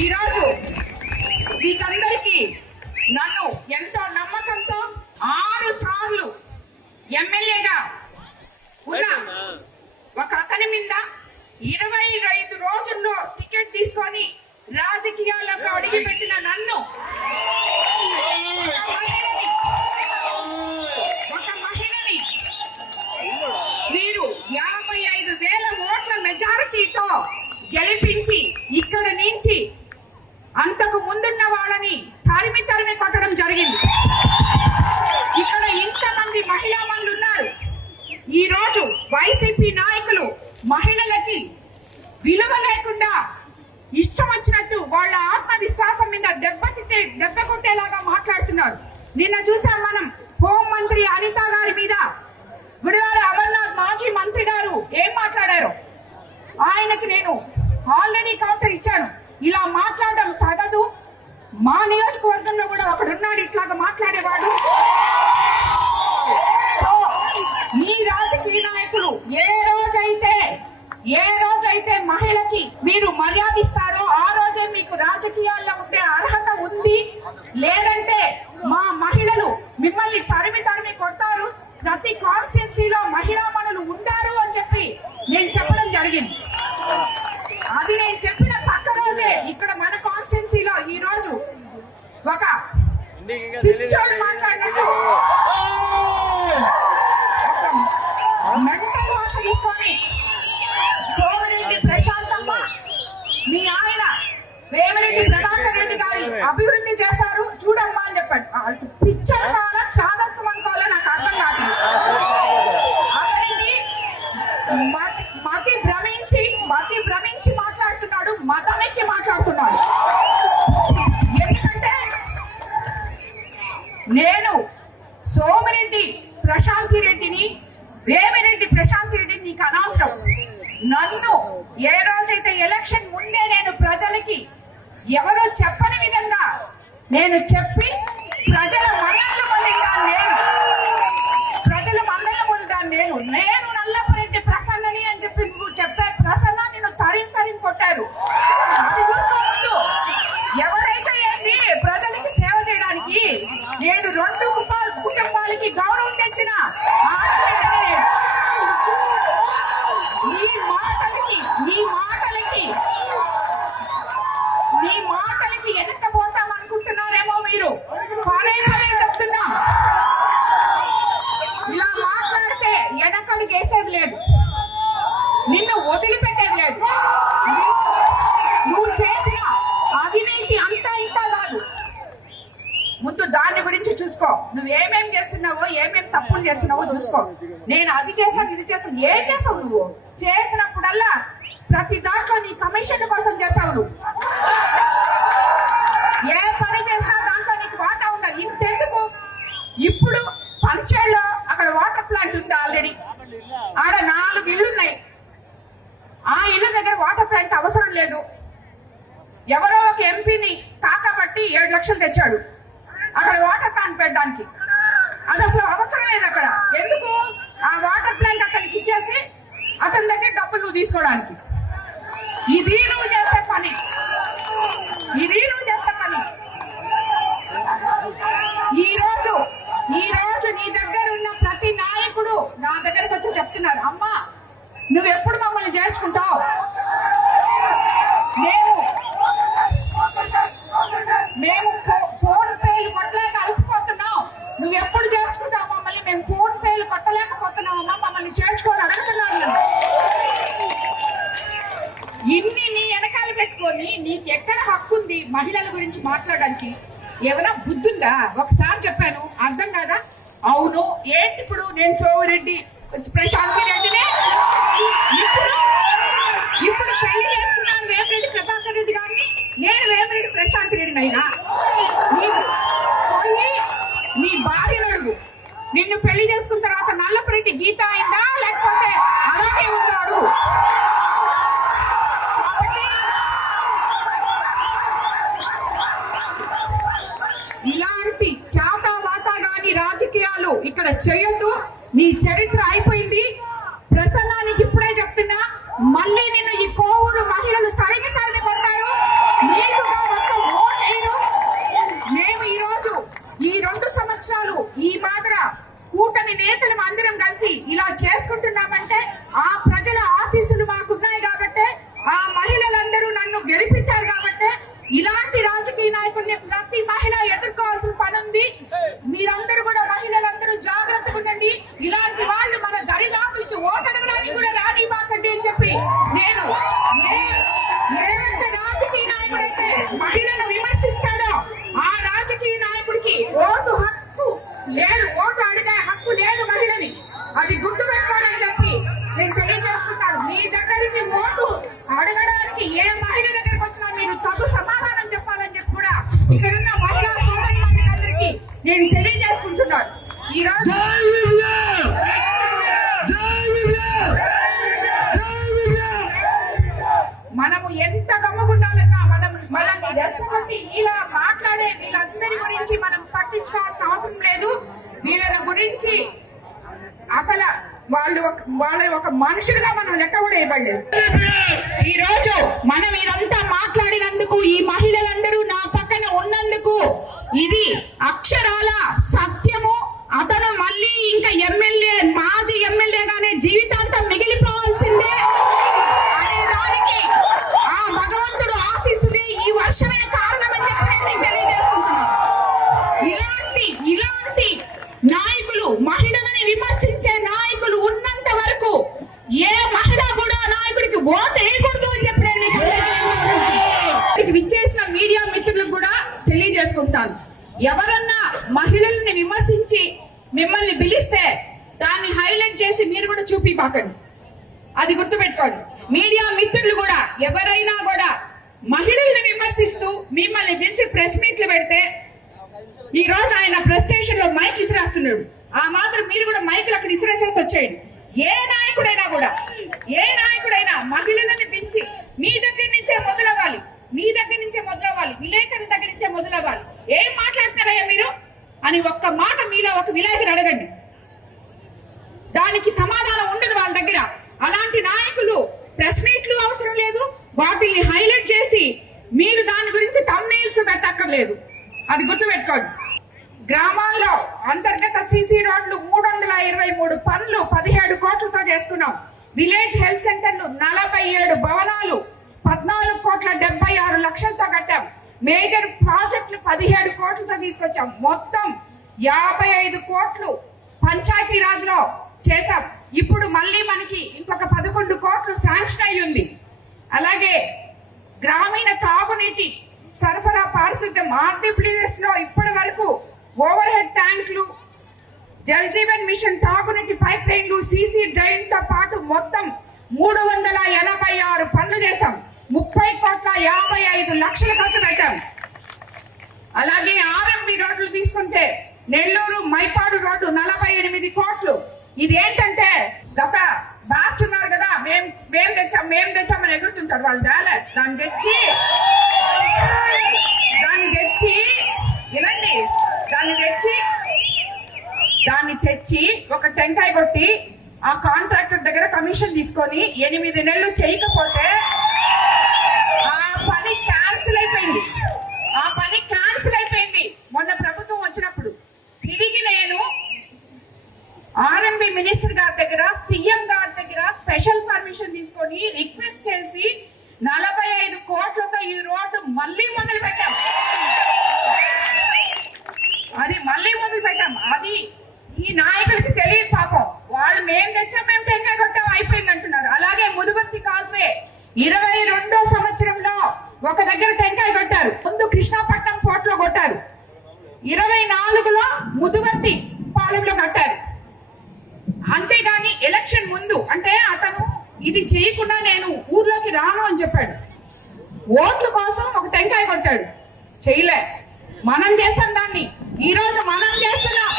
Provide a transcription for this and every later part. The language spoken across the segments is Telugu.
ఈరోజు మీకందరికీ నన్ను ఎంతో నమ్మకంతో 6 సార్లు ఎమ్మెల్యేగా ఉన్న ఒక అతని మీద 25 రోజుల్లో టికెట్ తీసుకొని రాజకీయాల్లోకి అడిగిపెట్టిన నన్ను ఒక మహిళని మీరు 55,000 ఓట్ల మెజారిటీతో గెలిపించి ఇక్కడ నుంచి అంతకు ముందున్న వాళ్ళని తరిమి తరిమి కొట్టడం జరిగింది. ఇక్కడ ఇంతమంది మహిళా మనులు ఉన్నారు. ఈ రోజు వైసీపీ నాయకులు మహిళలకి విలువ లేకుండా ఇష్టం వచ్చినట్టు వాళ్ళ ఆత్మవిశ్వాసం మీద దెబ్బ కొట్టేలాగా మాట్లాడుతున్నారు. నిన్న చూసాం మనం హోం మంత్రి అనిత గారి మీద గుడివాడ అమర్నాథ్ మాజీ మంత్రి గారు ఏం మాట్లాడారు. ఆయనకి నేను ఆల్రెడీ కౌంటర్ ఇచ్చాను. ఇలా మాట్లాడడం తగదు. మా నియోజకవర్గంలో కూడా ఒకడున్నాడు ఇట్లాగా మాట్లాడేవాడు. మీ రాజకీయ నాయకులు ఏ రోజైతే మహిళకి మీరు మర్యాద ఇస్తారో ఆ రోజే మీకు రాజకీయాల్లో ఉండే అర్హత ఉంది. లేదంటే మా మహిళలు మిమ్మల్ని తరిమి కొడతారు. ప్రతి కాన్స్టిట్యున్సీలో మహిళా మనులు ఉంటారు అని చెప్పి నేను చెప్పడం జరిగింది. అది నేను చెప్పిన పక్క రోజే ఇక్కడ మన కాన్స్టిట్యున్సీలో ఈ రోజు ఒక పిచ్చోడు మాట్లాడినట్టు మెంటల్ భాష తీసుకొని సోమిరెడ్డి ప్రశాంతమ్మ మీ ఆయన వేమిరెడ్డి ప్రభాకర్ రెడ్డి గారి అభివృద్ధి చేశారు చూడమ్మా అని చెప్పాడు. వాళ్ళకి పిచ్చర్ కావాలా చాదస్తం అనుకోవాలా నాకు అర్థం కాదు. అతనికి మతి భ్రమించి మాట్లాడుతున్నాడు, మతమెక్కి మాట్లాడుతున్నాడు. ఎందుకంటే నేను సోమిరెడ్డి ప్రశాంతి రెడ్డిని వేమిరెడ్డి ప్రశాంతి రెడ్డిని నీకు అనవసరం. నన్ను ఏ రోజైతే ఎలక్షన్ ముందే నేను ప్రజలకి ఎవరో చెప్పని విధంగా నేను చెప్పి ప్రజల మన్ననలు పొందాను. నేను నల్లపరెడ్డి ప్రసన్నని అని చెప్పి నువ్వు చెప్పే ప్రసన్న నిన్ను తరిం కొట్టారు. అది చూసుకోవద్దు. ఎవరైతే ఏంటి ప్రజలకి సేవ చేయడానికి నేను 2 కుటుంబాలకి గౌరవం తెచ్చిన నీ మాటలకి వెనక్కపోతాం అనుకుంటున్నారేమో మీరు. పదే చెప్తున్నా, ఇలా మాట్లాడితే వెనకడికి వేసేది లేదు, నిన్ను వదిలిపెట్టేది లేదు. నువ్వు చేసిన అవినీతి అంతా ఇంత కాదు. ముందు దాని గురించి చూసుకో. నువ్వేమేం చేస్తున్నావో ఏమేం తప్పులు చేస్తున్నావో చూసుకో. నేను అది చేశాను ఇది చేశాను. ఏం చేసావు నువ్వు? చేసినప్పుడల్లా ప్రతి దాంట్లో నీ కమిషన్ల కోసం చేసావు. నువ్వు ఏ పని చేసినా దాంట్లో నీకు వాటా ఉండాలి. ఇంతెందుకు, ఇప్పుడు పంచేళ్ళలో అక్కడ వాటర్ ప్లాంట్ ఉంది ఆల్రెడీ. ఆడ 4 ఇళ్ళు ఉన్నాయి. ఆ ఇళ్ళ దగ్గర వాటర్ ప్లాంట్ అవసరం లేదు. ఎవరో ఒక ఎంపీని కాకబట్టి 7 లక్షలు తెచ్చాడు అక్కడ వాటర్ ప్లాంట్ పెట్టడానికి. అది అసలు అవసరం లేదు అక్కడ. ఎందుకు? ఆ వాటర్ ప్లాంట్ అతనికి ఇచ్చేసి అతని దగ్గర డబ్బులు నువ్వు తీసుకోవడానికి. ఇది నువ్వు చేసే పని. ఈ రోజు నీ దగ్గర ఉన్న ప్రతి నాయకుడు నా దగ్గరకు వచ్చి చెప్తున్నారు, అమ్మా నువ్వు ఎప్పుడు మమ్మల్ని చేర్చుకుంటావు? మేము ఫోన్ పేలు కొట్టలేక అలసిపోతున్నాం. నువ్వు ఎప్పుడు చేర్చుకుంటావు మమ్మల్ని? మేము ఫోన్ పేలు కొట్టలేకపోతున్నామమ్మా, మమ్మల్ని చేర్చుకోవాలి అడుగుతున్నారు. ఇన్ని నీ వెనకాల పెట్టుకొని నీకు ఎక్కడ హక్కు ఉంది మహిళల గురించి మాట్లాడడానికి? ఏమైనా బుద్ధుందా? ఒకసారి చెప్పాను అర్థం కాదా? అవును ఏంటి ఇప్పుడు నేను సోమిరెడ్డి ప్రశాంతి రెడ్డినే ఇప్పుడు పెళ్లి చేసుకున్నాను వేమిరెడ్డి ప్రభాకర్ రెడ్డి గారిని. నేను వేమిరెడ్డి ప్రశాంతి రెడ్డిని అయినా పోయి నీ భార్యను అడుగు. నిన్ను పెళ్లి చేసుకున్న తర్వాత నల్లపరెడ్డి గీత అయిందా లేకపోతే అలాగే ఉందో అడుగు. ఇలాంటి చాటావాతాగాని రాజకీయాలు ఇక్కడ చేయొద్దు. నీ చరిత్ర అయిపోయింది. ప్రసన్నానికి ఇప్పుడే చెప్తున్నా, మళ్ళీ నిన్ను ఈ కోవూరు మహిళలు తరిమి కొడతారు. నీకు కూటమి నేతలు అందరం కలిసి ఇలా చేసుకుంటున్నామంటే ఆ ప్రజల ఆశీస్సులు మాకున్నాయి కాబట్టి, ఆ మహిళలందరూ నన్ను గెలిపించారు కాబట్టి ఇలాంటి రాజకీయ నాయకుల్ని ప్రతి మహిళ ఎదుర్కోవాల్సిన పని ఉంది. మీరందరూ కూడా మహిళలందరూ జాగ్రత్తగా ఉండండి. ఇలాంటి వాళ్ళు మన దరిదాపులకి ఓటడగడానికి కూడా రానివ్వకండి అని చెప్పి నేను ఏమంటే రాజకీయ నాయకుడైతే మహిళను విమర్శిస్తాడో ఆ రాజకీయ నాయకుడికి ఓటు హక్కు లేదు, ఓటు అడిగే హక్కు లేదు మహిళని. అది గుర్తుపెట్టుకోవాలని చెప్పి నేను తెలియజేసుకుంటాను. మీ దగ్గరికి ఓటు అడగడానికి ఏ మహిళ దగ్గరికి వచ్చినా మీరు తగు సమాధానం చెప్పాలని చెప్పి కూడా ఇక్కడున్న మహిళా సోదరులందరికీ నేను తెలియజేసుకుంటున్నాను. ఈ రోజు మనము ఎంత గమ్మగుండాలన్నా మనల్ని రెచ్చగొట్టి ఇలా మాట్లాడే వీళ్ళందరి గురించి మనం పట్టించుకోవాల్సిన అవసరం లేదు. వీళ్ళ గురించి అసలు వాళ్ళ ఒక మనుషులుగా మనం లెక్క కూడా ఇవ్వలేదు. ఈ రోజు మనం ఇదంతా మాట్లాడినందుకు, ఈ మహిళలందరూ నా పక్కన ఉన్నందుకు ఇది అక్షరాల సత్యము. అతను మళ్ళీ ఇంకా ఎమ్మెల్యే, మాజీ ఎమ్మెల్యేగానే జీవితాంతం మిగిలిపోవాల్సిందే అనే దానికి ఆ భగవంతుడు ఆశీస్సుని ఈ వర్షమే కారణమని చెప్పి నేను తెలియజేసుకుంటున్నాను. ఇలాంటి నాయకులు, మహిళలని విమర్శించే నాయకులు ఉన్నంత వరకు ఏ మహిళ కూడా నాయకుడికి ఓటు వేయకూడదు అని చెప్పి నేను విచ్చేసిన మీడియా మిత్రులకు కూడా తెలియజేసుకుంటాను. ఎవరన్నా మహిళల్ని విమర్శించి మిమ్మల్ని పిలిస్తే దాన్ని హైలైట్ చేసి మీరు కూడా చూపిపాకండి. అది గుర్తుపెట్టుకోండి. మీడియా మిత్రులు కూడా ఎవరైనా కూడా మహిళల్ని విమర్శిస్తూ మిమ్మల్ని పిలిచి ప్రెస్ మీట్లు పెడితే, ఈ రోజు ఆయన ప్రెస్ స్టేషన్ లో మైక్ ఇసిరేస్తున్నాడు, ఆ మాత్రం మీరు కూడా మైకులు అక్కడ ఇసిరేసేసి వచ్చేయండి. ఏ నాయకుడైనా మహిళలని పెంచి మీ దగ్గర నుంచే మొదలవ్వాలి, విలేకరుల దగ్గర నుంచే మొదలవ్వాలి. ఏం మాట్లాడతారయ్యా మీరు అని ఒక్క మాట మీలో ఒక విలేకరు అడగండి, దానికి సమాధానం ఉండదు వాళ్ళ దగ్గర. అలాంటి నాయకులు ప్రెస్ మీట్లు అవసరం లేదు, వాటిల్ని హైలైట్ చేసి మీరు దాని గురించి థంబ్నెయిల్స్ పెట్టక్కర్లేదు. అది గుర్తుపెట్టుకోండి. గ్రామాల్లో అంతర్గత సిసి రోడ్లు 323 పనులు 17 కోట్లతో చేసుకున్నాం. విలేజ్ హెల్త్ సెంటర్లు 47 భవనాలు 14,76,00,000తో కట్టాం. మేజర్ ప్రాజెక్టులు 17 కోట్లతో తీసుకొచ్చాం. మొత్తం 55 కోట్లు పంచాయతీ రాజ్ లో చేశాం. ఇప్పుడు మళ్ళీ మనకి ఇంకొక 11 కోట్లు శాంక్షన్ అయి ఉంది. అలాగే గ్రామీణ తాగునీటి సరఫరా పారిశుద్ధ్యం RWS లో ఇప్పటి వరకు ఓవర్ హెడ్ ట్యాంకులు, జల్ జీవన్ మిషన్ తాగునీటి పైప్ లైన్లు, సీసీ డ్రైన్ తో పాటు మొత్తం 386 పనులు చేశాం. 30,55,00,000 ఖర్చు పెట్టాం. అలాగే RMB రోడ్లు తీసుకుంటే నెల్లూరు మైపాడు రోడ్డు 48 కోట్లు. ఇదేంటంటే గత బ్యాచ్ ఉన్నారు కదా, మేము తెచ్చామని ఎగురుతుంటారు వాళ్ళు. దాన్ని తెచ్చి ఒక టెంకాయ కొట్టి ఆ కాంట్రాక్టర్ దగ్గర కమిషన్ తీసుకొని 8 నెలలు చేయకపోతే ఆ పని క్యాన్సిల్ అయిపోయింది. మొన్న ప్రభుత్వం వచ్చినప్పుడు తిరిగి నేను RMB మినిస్టర్ గారి దగ్గర, సీఎం గారి దగ్గర స్పెషల్ పర్మిషన్ తీసుకొని రిక్వెస్ట్ చేసి 45 కోట్లతో ఈ రోడ్డు మళ్ళీ మొదలు పెట్టాం. అది ఈ నాయకులకి తెలియదు పాపం. వాళ్ళు మేము టెంకాయ కొట్టాం అయిపోయింది అంటున్నారు. అలాగే ముదువర్తి కాజ్వే 22వ సంవత్సరంలో ఒక దగ్గర టెంకాయ కొట్టారు. ముందు కృష్ణాపట్నం పోర్ట్ లో కొట్టారు. 24లో ముదువర్తి పాలెంలో కట్టారు. అంతేగాని ఎలక్షన్ ముందు అంటే అతను ఇది చేయకుండా నేను ఊర్లోకి రాను అని చెప్పాడు. ఓట్ల కోసం ఒక టెంకాయ కొట్టాడు, చేయలే. మనం చేస్తాం దాన్ని. ఈ రోజు మనం చేస్తున్నాం.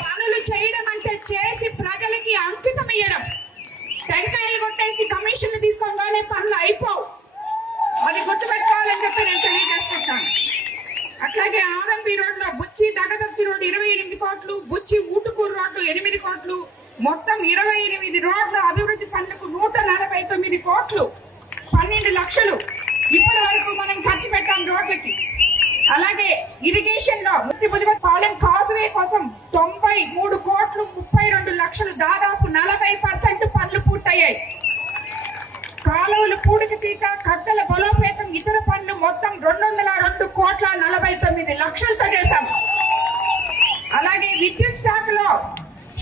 పనులు చేయడం అంటే చేసి ప్రజలకి అంకితం ఇయ్యడం. టెంకాయలు కొట్టేసి కమిషన్లు తీసుకోగానే పనులు అయిపోవు. అది గుర్తుపెట్టుకోవాలని చెప్పి నేను తెలియజేసుకుంటాను. అట్లాగే RMB రోడ్లో బుచ్చి దగదర్తి రోడ్డు 28 కోట్లు, బుచ్చి ఊటుకూరు రోడ్లు 8 కోట్లు, మొత్తం 28 రోడ్ల అభివృద్ధి పనులకు 149 కోట్లు, 12 లక్షలు ఇప్పటి వరకు మనం ఖర్చు పెట్టాం రోడ్లకి. అలాగే ఇరిగేషన్ లో పాలెం కాజువే కోసం 93 కోట్లు 32 లక్షలు, దాదాపు 40% పనులు పూర్తయ్యాయి. కాలువలు పూడికి తీత, కట్టల బలోపేతం, ఇతర పనులు మొత్తం 202 కోట్ల 49 లక్షలతో చేశాం. అలాగే విద్యుత్ శాఖలో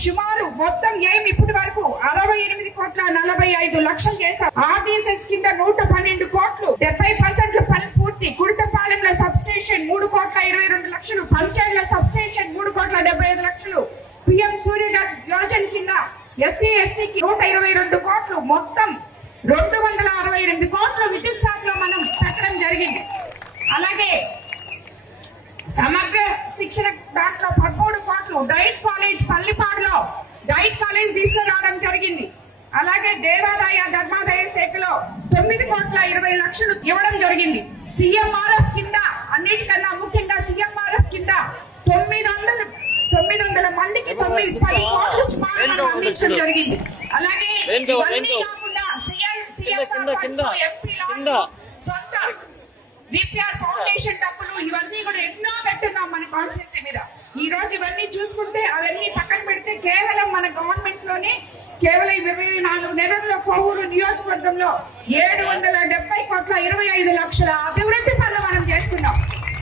సుమారు మొత్తం ఇప్పటి వరకు 68 కోట్ల 45 లక్షలు చేశాం. ఆర్డీఎస్ఎస్ కింద 112 కోట్లు, 70% పనులు పూర్తి. కుడితపాలెంలో సబ్ స్టేషన్ 3 కోట్ల 22 లక్షలు, పంచాయతీల సబ్ స్టేషన్ 3 కోట్ల 75 లక్షలు, పిఎం సూర్యఘర్ యోజన కింద ఎస్సీ ఎస్టీకి 122 కోట్లు, మొత్తం 268 కోట్లు విద్యుత్ శాఖలో మనం పెట్టడం జరిగింది. అలాగే సమగ్ర శిక్షణ దాంట్లో 13 కోట్లు, డైట్ కాలేజ్ పల్లిపాడులో డైట్ కాలేజ్ తీసుకురావడం జరిగింది. అలాగే దేవాదాయ ధర్మాదాయ శాఖలో 9 కోట్ల 20 లక్షలు ఇవ్వడం జరిగింది. సిఎంఆర్ఎఫ్ కింద, అన్నిటికన్నా ముఖ్యంగా సిఎంఆర్ఎఫ్ కింద 900 మందికి 10 కోట్లు సుమారు అందించడం జరిగింది. అలాగే ఇవన్నీ కాకుండా సిఎస్ఆర్ ఫండ్స్, ఎంపీ సొంత విపిఆర్ ఫౌండేషన్ డబ్బులు, ఇవన్నీ కూడా ఎన్నో పెట్టున్నాం మన కాన్స్టిట్యూన్సీ మీద. ఈ రోజు ఇవన్నీ చూసుకుంటే అవన్నీ పక్కన పెడితే కేవలం మన గవర్నమెంట్ లోనే కేవలం 24 నెలల్లో కొవ్వూరు నియోజకవర్గంలో 770 కోట్ల 25 లక్షల అభివృద్ధి